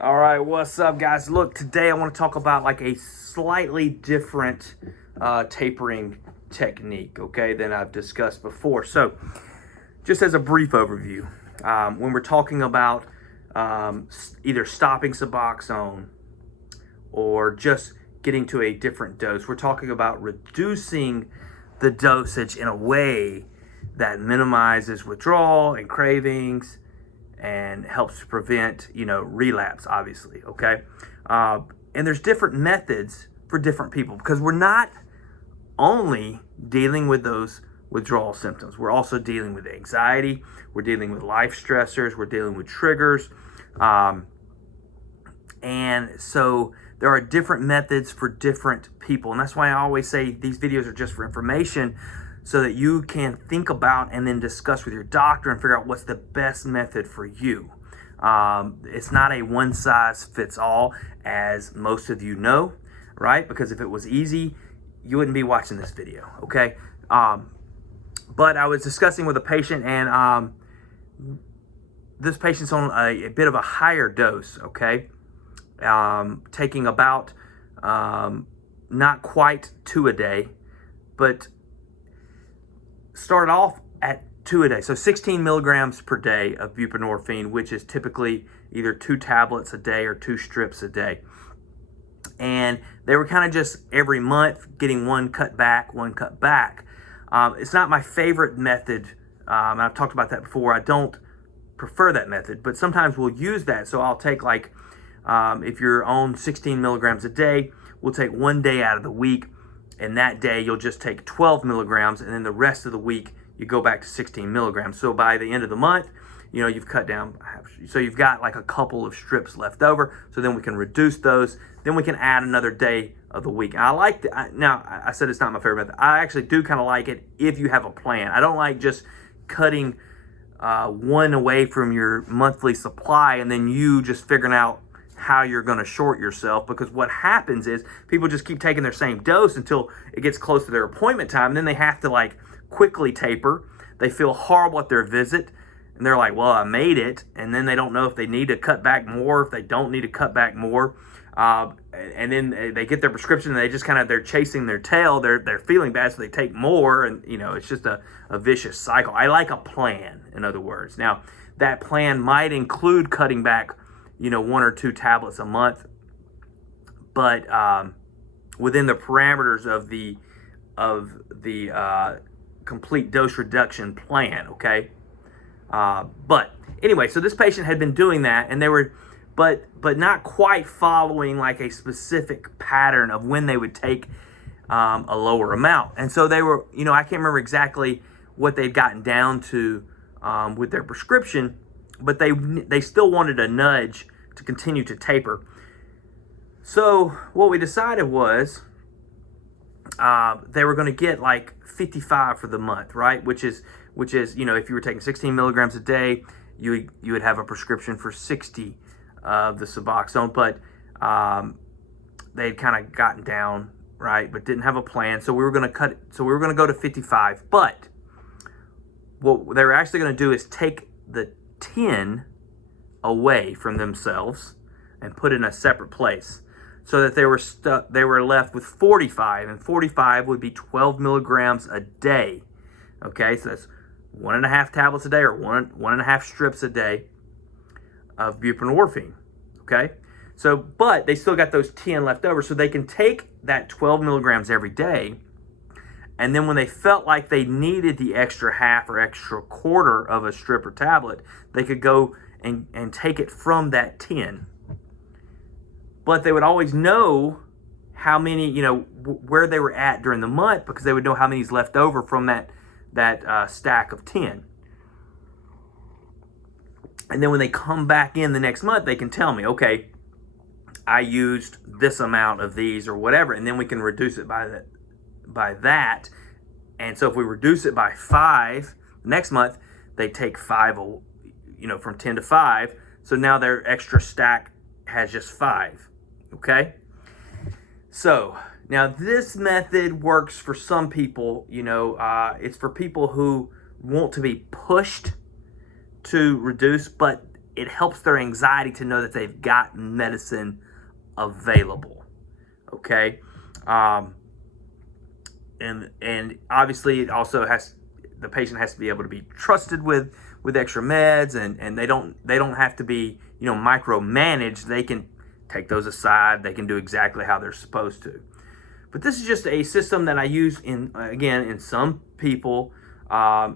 All right, what's up, guys? Look, today I want to talk about like a slightly different tapering technique, okay, than I've discussed before. So, just as a brief overview, when we're talking about either stopping Suboxone or just getting to a different dose, we're talking about reducing the dosage in a way that minimizes withdrawal and cravings and helps to prevent, relapse, obviously, okay? And there's different methods for different people because we're not only dealing with those withdrawal symptoms. We're also dealing with anxiety. We're dealing with life stressors. We're dealing with triggers. And so there are different methods for different people. And that's why I always say these videos are just for information so that you can think about and then discuss with your doctor and figure out what's the best method for you. It's not a one size fits all, as most of you know, right? Because if it was easy, you wouldn't be watching this video, okay? But I was discussing with a patient, and this patient's on a bit of a higher dose, okay? Taking about not quite 2 a day, but started off at 2 a day. So 16 milligrams per day of buprenorphine, which is typically either 2 tablets a day or 2 strips a day. And they were kind of just every month getting one cut back. It's not my favorite method. And I've talked about that before. I don't prefer that method, but sometimes we'll use that. So I'll take if you're on 16 milligrams a day, we'll take 1 day out of the week. And that day you'll just take 12 milligrams, and then the rest of the week you go back to 16 milligrams. So by the end of the month, you've cut down, so you've got like a couple of strips left over. So then we can reduce those. Then we can add another day of the week. I like now I said it's not my favorite method. I actually do kind of like it if you have a plan. I don't like just cutting one away from your monthly supply and then you just figuring out how you're going to short yourself, because what happens is people just keep taking their same dose until it gets close to their appointment time, and then they have to quickly taper. They feel horrible at their visit, and they're like, well, I made it, and then they don't know if they need to cut back more, if they don't need to cut back more, and then they get their prescription and they just they're chasing their tail. They're feeling bad, so they take more, and it's just a vicious cycle. I like a plan, in other words. Now, that plan might include cutting back 1 or 2 tablets a month, but within the parameters of the complete dose reduction plan, okay? But anyway, so this patient had been doing that, and they were, but not quite following a specific pattern of when they would take a lower amount. And so they were, I can't remember exactly what they'd gotten down to with their prescription, but they still wanted a nudge to continue to taper. So what we decided was they were going to get 55 for the month, right? Which is if you were taking 16 milligrams a day, you would have a prescription for 60 of the Suboxone, but they'd kind of gotten down, right, but didn't have a plan. So we were going to cut it. So we were going to go to 55, but what they were actually going to do is take the 10 away from themselves and put in a separate place, so that they were left with 45, and 45 would be 12 milligrams a day. Okay, so that's 1.5 tablets a day, or 1.5 strips a day of buprenorphine. Okay, so but they still got those 10 left over, so they can take that 12 milligrams every day. And then when they felt like they needed the extra half or extra quarter of a strip or tablet, they could go and take it from that 10. But they would always know how many, where they were at during the month, because they would know how many's left over from that stack of 10. And then when they come back in the next month, they can tell me, okay, I used this amount of these or whatever, and then we can reduce it by that. And so if we reduce it by 5 next month, they take 5, from 10 to 5. So now their extra stack has just 5. Okay? So now this method works for some people. It's for people who want to be pushed to reduce, but it helps their anxiety to know that they've got medicine available. Okay. And obviously it also the patient has to be able to be trusted with extra meds, and they don't have to be, you know, micromanaged. They can take those aside. They can do exactly how they're supposed to. But this is just a system that I use in some people,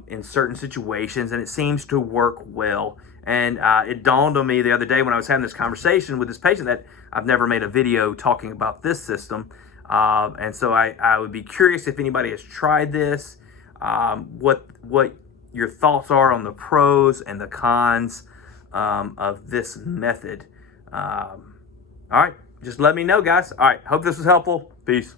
in certain situations, and it seems to work well. And it dawned on me the other day when I was having this conversation with this patient that I've never made a video talking about this system. And so I would be curious if anybody has tried this, what your thoughts are on the pros and the cons of this method. All right, just let me know, guys. All right, hope this was helpful. Peace.